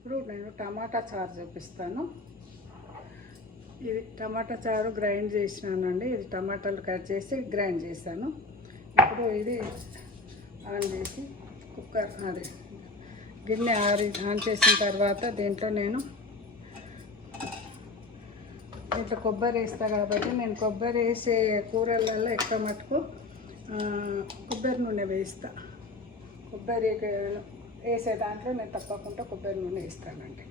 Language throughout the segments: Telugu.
ఇప్పుడు నేను టమాటా చారు చూపిస్తాను. ఇది టమాటా చారు గ్రైండ్ చేసినానండి. ఇది టమాటాలు కట్ చేసి గ్రైండ్ చేశాను. ఇప్పుడు ఇది ఆన్ చేసి కుక్కర్ అది గిన్నె ఆన్ చేసిన తర్వాత దీంట్లో కొబ్బరి వేస్తాను కాబట్టి నేను కొబ్బరి వేసే కూరలలో ఎక్కువ మటుకు కొబ్బరి నూనె వేస్తా. కొబ్బరి వేసే దాంట్లో నేను తప్పకుండా కొబ్బరి నూనె వేస్తానండి.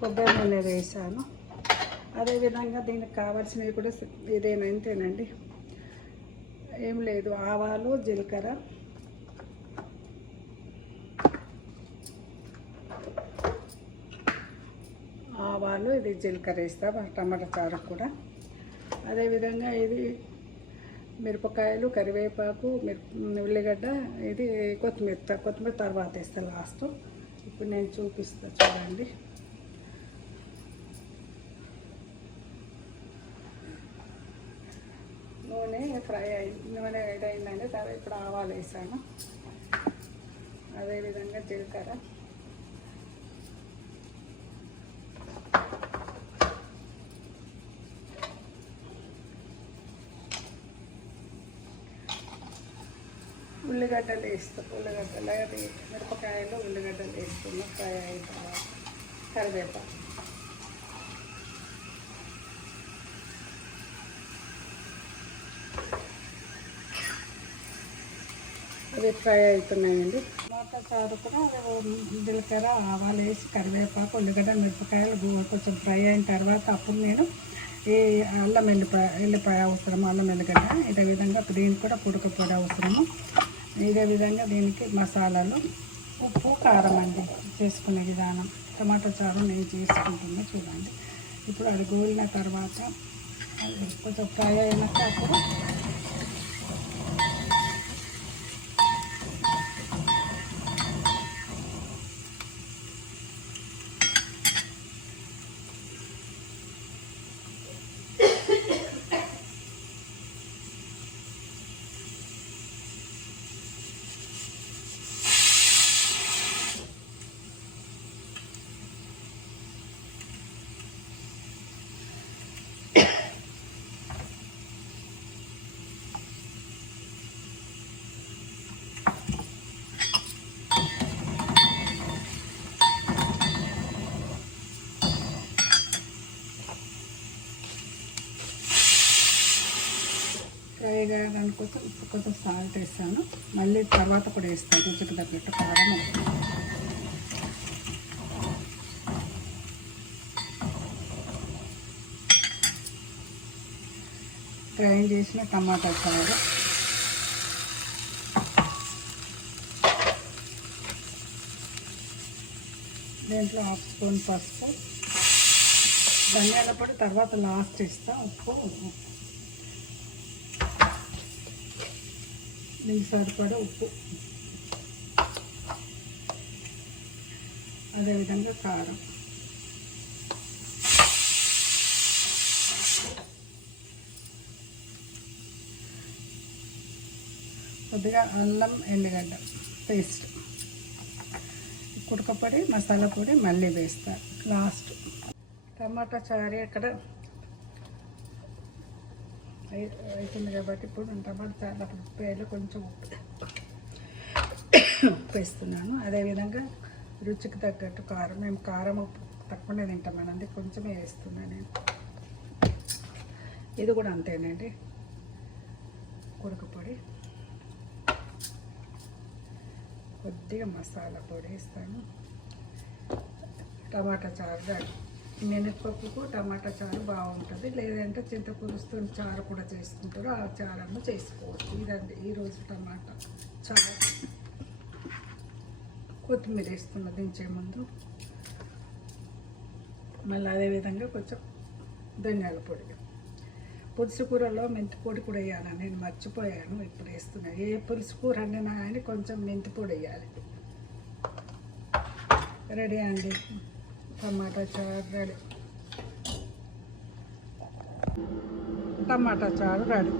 కొబ్బరి నూనె వేసాను. అదేవిధంగా దీనికి కావాల్సినవి కూడా ఇంతేనండి, ఏం లేదు. ఆవాలు, జీలకర్ర, ఇది జీలకర్ర వేస్తా టమాటా చారు కూడా. అదేవిధంగా ఇది మిరపకాయలు, కరివేపాకు, ఉల్లిగడ్డ, ఇది కొత్తిమీర తర్వాత వేస్తా లాస్ట్. ఇప్పుడు నేను చూపిస్తా చూడండి. నూనె ఇదైందండి. తర్వాత ఇప్పుడు ఆవాలు వేసాను. అదేవిధంగా జీలకర్ర, ఉల్లిగడ్డలు వేస్తాం. అది మిరపకాయలు, ఉల్లిగడ్డలు వేస్తున్నాం. ఫ్రై అయిన తర్వాత కరివేపాకు, అవి ఫ్రై అవుతున్నాయండి. టమాటా చారు కూడా జీలకర్ర, ఆవాలు వేసి కరివేపాకు, ఉల్లిగడ్డ, మిరపకాయలు కొంచెం ఫ్రై అయిన తర్వాత అప్పుడు నేను ఈ అల్లం ఎల్లిపాయ అవసరము, అల్లం ఎల్లిగడ్డ, ఇదే విధంగా దీనికి కూడా పుడక పొడి అవసరము. ఇదే విధంగా దీనికి మసాలాలు, ఉప్పు, కారం అండి చేసుకునే విధానం. టమాటా చారు నేను చేసుకుంటున్నా చూడండి. ఇప్పుడు అది గోలిన తర్వాత కొంచెం ఫ్రై అయినాక అప్పుడు ఫ్రై కావడానికి కొంచెం సాల్ట్ వేస్తాను. మళ్ళీ తర్వాత కూడా వేస్తాను రుచికి తగ్గట్టు కారం. గ్రైండ్ చేసిన టమాటా చారు, దీంట్లో 1/2 స్పూన్ పసుపు, ధనియాల పొడి తర్వాత లాస్ట్ ఇస్తా, ఉప్పు, దీనికి సరిపడా ఉప్పు, అదేవిధంగా కారం, కొద్దిగా అల్లం ఎల్లిగడ్డ పేస్ట్, కుడకపొడి, మసాలా పొడి మళ్ళీ వేస్తారు లాస్ట్. టమాటా చారు ఇక్కడ అవుతుంది కాబట్టి ఇప్పుడు టమాటా చారు ఉప్పు కొంచెం ఉప్పు వేస్తున్నాను. అదేవిధంగా రుచికి తగ్గట్టు కారం, మేము కారం ఉప్పు తక్కువనే తింటామనండి, కొంచెమే వేస్తున్నాను నేను. ఇది కూడా అంతేనండి, కుడకపొడి, కొద్దిగా మసాలా పొడి వేస్తాను. టమాటా చారు మినపప్పుకు టమాటా చారు బాగుంటుంది. లేదంటే చింతపులుసుతో చారు కూడా చేసుకుంటారు, ఆ చారನ್ನು చేసుకోవచ్చు. ఇదండి ఈరోజు టమాటా చారు. కొత్తిమీర వేస్తున్న దించే ముందు. మళ్ళీ అదేవిధంగా కొంచెం ధనియాల పొడి. పులుసు కూరలో మెంతి పొడి కూడా వేయాలి, నేను మర్చిపోయాను, ఇప్పుడు వేస్తున్నాను. ఏ పులుసు కూర వండినా కానీ కొంచెం మెంతి పొడి వేయాలి. రెడీ అండి, టమాటా చారు రెడీ. టమాటా చారు రెడీ.